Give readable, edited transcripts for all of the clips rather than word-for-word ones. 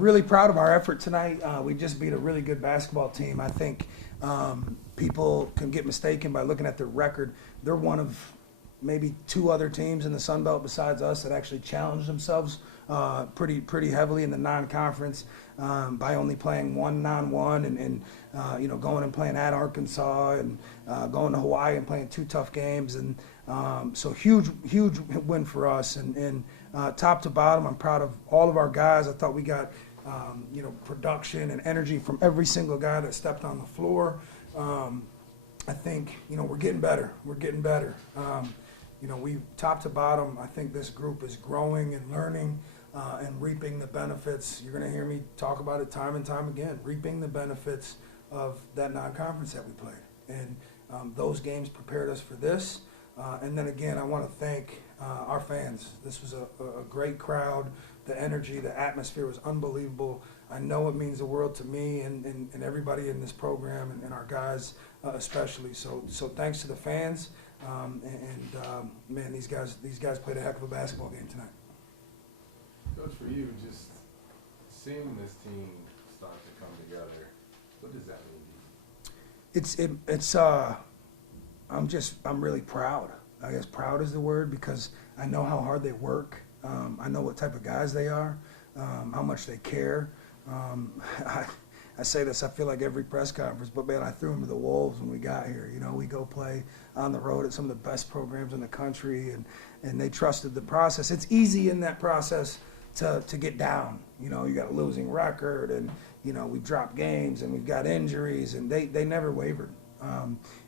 really proud of our effort tonight. We just beat a really good basketball team. I think people can get mistaken by looking at their record. They're one of maybe two other teams in the Sun Belt besides us that actually challenged themselves pretty heavily in the non-conference by only playing one non-one and going and playing at Arkansas and going to Hawaii and playing two tough games. And so huge win for us. And top to bottom, I'm proud of all of our guys. I thought we got production and energy from every single guy that stepped on the floor. I think we're getting better. We top to bottom, I think this group is growing and learning and reaping the benefits. You're going to hear me talk about it time and time again, reaping the benefits of that non-conference that we played. And those games prepared us for this. And then again, I want to thank our fans. This was a great crowd. The energy, the atmosphere was unbelievable. I know it means the world to me and everybody in this program and our guys especially. So thanks to the fans. Man, these guys played a heck of a basketball game tonight. Coach, for you, just seeing this team start to come together, what does that mean to you? I'm really proud. I guess proud is the word because I know how hard they work. I know what type of guys they are, how much they care. I say this, I feel like every press conference, but man, I threw them to the wolves when we got here. We go play on the road at some of the best programs in the country, and they trusted the process. It's easy in that process to get down. You got a losing record, and we've dropped games, and we've got injuries, and they never wavered.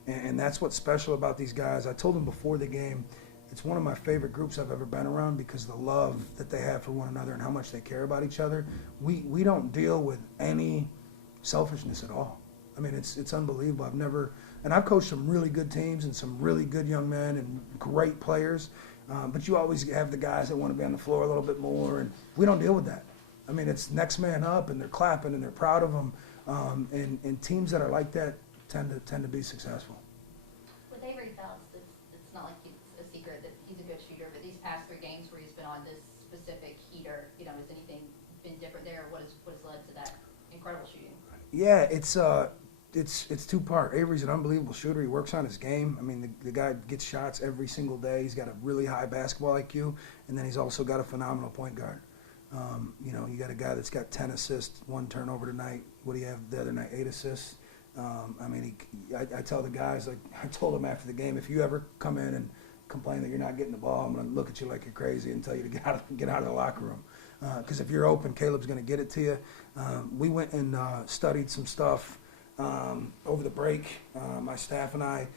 And that's what's special about these guys. I told them before the game, it's one of my favorite groups I've ever been around because the love that they have for one another and how much they care about each other. We don't deal with any selfishness at all. I mean, it's unbelievable. I've coached some really good teams and some really good young men and great players, but you always have the guys that want to be on the floor a little bit more, and we don't deal with that. I mean, it's next man up, and they're clapping and they're proud of them, and teams that are like that tend to be successful. With Avery Faust, it's not like it's a secret that he's a good shooter, but these past 3 games where he's been on this specific heater, has anything been different there? What has led to that incredible shooting? Yeah, it's two-part. Avery's an unbelievable shooter. He works on his game. I mean, the guy gets shots every single day. He's got a really high basketball IQ, and then he's also got a phenomenal point guard. You got a guy that's got 10 assists, 1 turnover tonight. What do you have the other night? 8 assists. I tell the guys, like I told him after the game, if you ever come in and complain that you're not getting the ball, I'm going to look at you like you're crazy and tell you to get out of the locker room. Because if you're open, Caleb's going to get it to you. We went and studied some stuff over the break. My staff and I,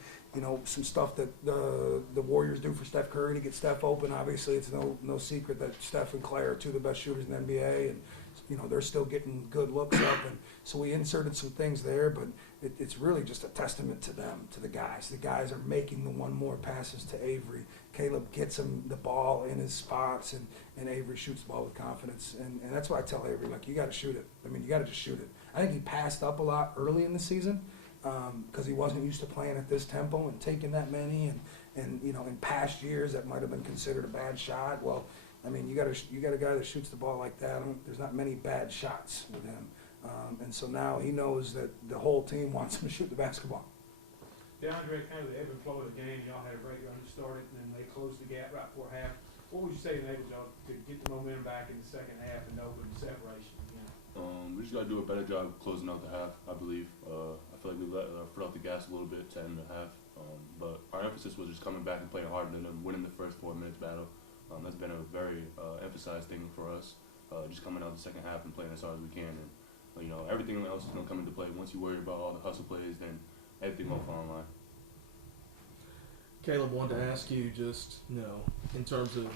some stuff that the Warriors do for Steph Curry to get Steph open. Obviously, it's no secret that Steph and Clay are 2 of the best shooters in the NBA, and they're still getting good looks up. And so we inserted some things there, but it's really just a testament to them, to the guys. The guys are making the one more passes to Avery. Caleb gets him the ball in his spots, and Avery shoots the ball with confidence. And that's why I tell Avery, like, you got to shoot it. I mean, you got to just shoot it. I think he passed up a lot early in the season because he wasn't used to playing at this tempo and taking that many. And in past years, that might have been considered a bad shot. Well, I mean, you got a guy that shoots the ball like that. There's not many bad shots with him. And so now he knows that the whole team wants him to shoot the basketball. Dyondre, kind of the ebb and flow of the game, y'all had a great run to start it, and then they closed the gap right before half. What would you say enabled y'all to get the momentum back in the second half and open separation again? We just got to do a better job of closing out the half, I believe. I feel like we let foot off the gas a little bit to end the half. But our emphasis was just coming back and playing harder than them, winning the first 4 minutes battle. That's been a very emphasized thing for us, just coming out the second half and playing as hard as we can. And everything else is going to come into play. Once you worry about all the hustle plays, then everything will fall in line. Caleb, wanted to ask you just, in terms of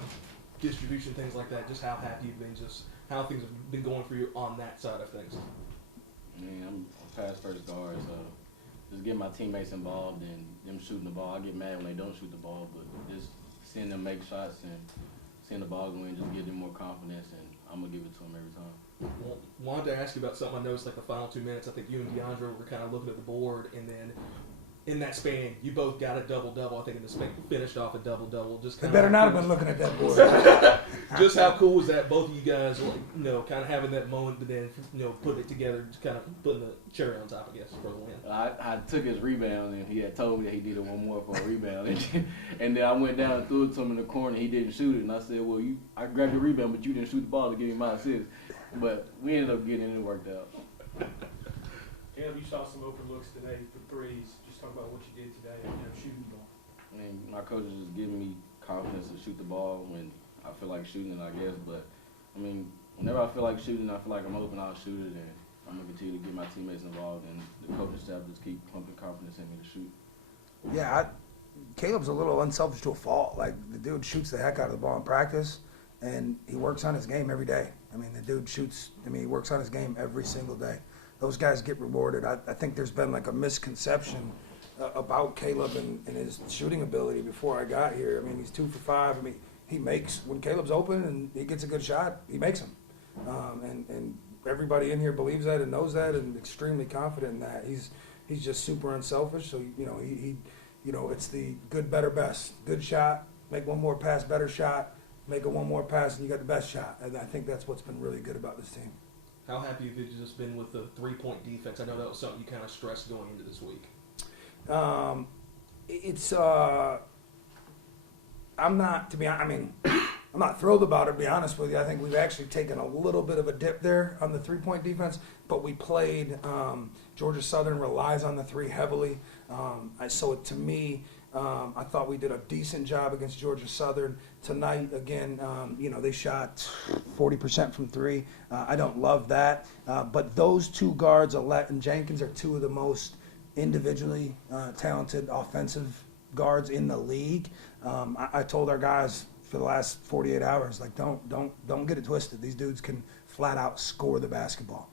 distribution, things like that, just how happy you've been, just how things have been going for you on that side of things. Man, I'm a pass first guard, so just getting my teammates involved and them shooting the ball. I get mad when they don't shoot the ball, but just seeing them make shots and seeing the ball go in just give them more confidence, and I'm going to give it to them every time. Well, wanted to ask you about something I noticed, like the final 2 minutes. I think you and Dyondre were kind of looking at the board, and then in that span, you both got a double-double. I think in the span, finished off a double-double. Just They kind better of not have been looking at that board. Just how cool was that? Both of you guys, like, kind of having that moment, but then putting it together, just kind of putting the cherry on top, I guess, for the win. I took his rebound and he had told me that he needed one more for a rebound, and then I went down and threw it to him in the corner. He didn't shoot it, and I said, "Well, I grabbed the rebound, but you didn't shoot the ball to give me my assist." But we ended up getting it worked out. Caleb, you saw some open looks today for threes. Just talk about what you did today, shooting the ball. I mean, my coach is just giving me confidence to shoot the ball when I feel like shooting it, I guess. But I mean, whenever I feel like shooting, I feel like I'm open, I'll shoot it, and I'm gonna continue to get my teammates involved, and the coaching staff just keep pumping confidence in me to shoot. Yeah, Caleb's a little unselfish to a fault. Like, the dude shoots the heck out of the ball in practice, and he works on his game every day. I mean, the dude he works on his game every single day. Those guys get rewarded. I think there's been like a misconception about Caleb and his shooting ability before I got here. I mean, he's 2 for 5. I mean, he makes, when Caleb's open and he gets a good shot, he makes them. And everybody in here believes that and knows that and extremely confident in that. He's just super unselfish. So, he it's the good, better, best. Good shot, make one more pass, better shot, make one more pass, and you got the best shot. And I think that's what's been really good about this team. How happy have you just been with the 3-point defense? I know that was something you kind of stressed going into this week. I'm not thrilled about it, to be honest with you. I think we've actually taken a little bit of a dip there on the 3-point defense, but we played, Georgia Southern relies on the 3 heavily. So to me, I thought we did a decent job against Georgia Southern. Tonight, again, they shot 40% from 3. I don't love that. But those 2 guards, Alette and Jenkins, are 2 of the most individually talented offensive guards in the league. I told our guys for the last 48 hours, like, don't get it twisted. These dudes can flat out score the basketball.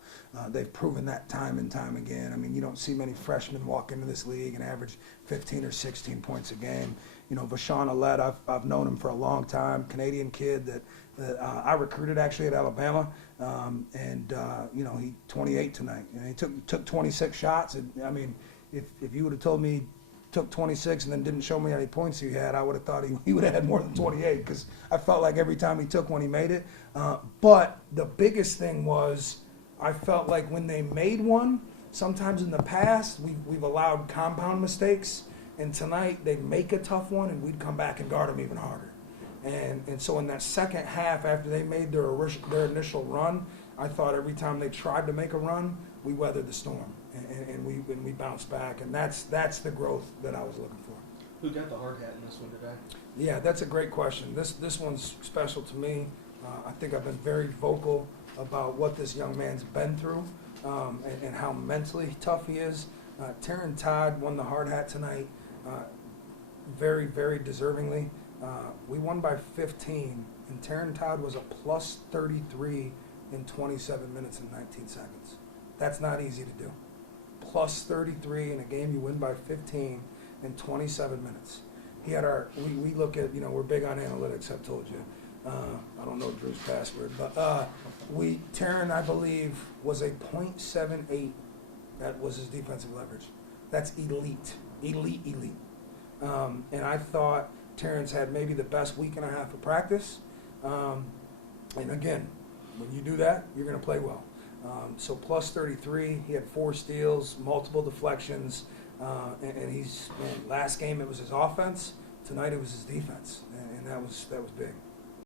They've proven that time and time again. I mean, you don't see many freshmen walk into this league and average 15 or 16 points a game. Vashawn Alette, I've known him for a long time, Canadian kid that I recruited actually at Alabama, he 28 tonight. And he took 26 shots. And, I mean, if you would have told me he took 26 and then didn't show me how many points he had, I would have thought he would have had more than 28, because I felt like every time he took one, he made it. But the biggest thing was, I felt like when they made one, sometimes in the past, we've allowed compound mistakes, and tonight they'd make a tough one, and we'd come back and guard them even harder. And so in that second half, after they made their initial run, I thought every time they tried to make a run, we weathered the storm, and we bounced back, and that's the growth that I was looking for. Who got the hard hat in this one today? Yeah, that's a great question. This one's special to me. I think I've been very vocal about what this young man's been through, and how mentally tough he is. Taryn Todd won the hard hat tonight, very, very deservingly. We won by 15, and Taryn Todd was a plus 33 in 27 minutes and 19 seconds. That's not easy to do. Plus 33 in a game you win by 15 in 27 minutes. He had we look at, we're big on analytics, I've told you. I don't know Drew's password, but Taryn, I believe, was a .78. That was his defensive leverage. That's elite. And I thought Terrence had maybe the best week and a half of practice. And again, when you do that, you're going to play well. So plus 33, he had 4 steals, multiple deflections, and last game it was his offense. Tonight it was his defense, and that was big.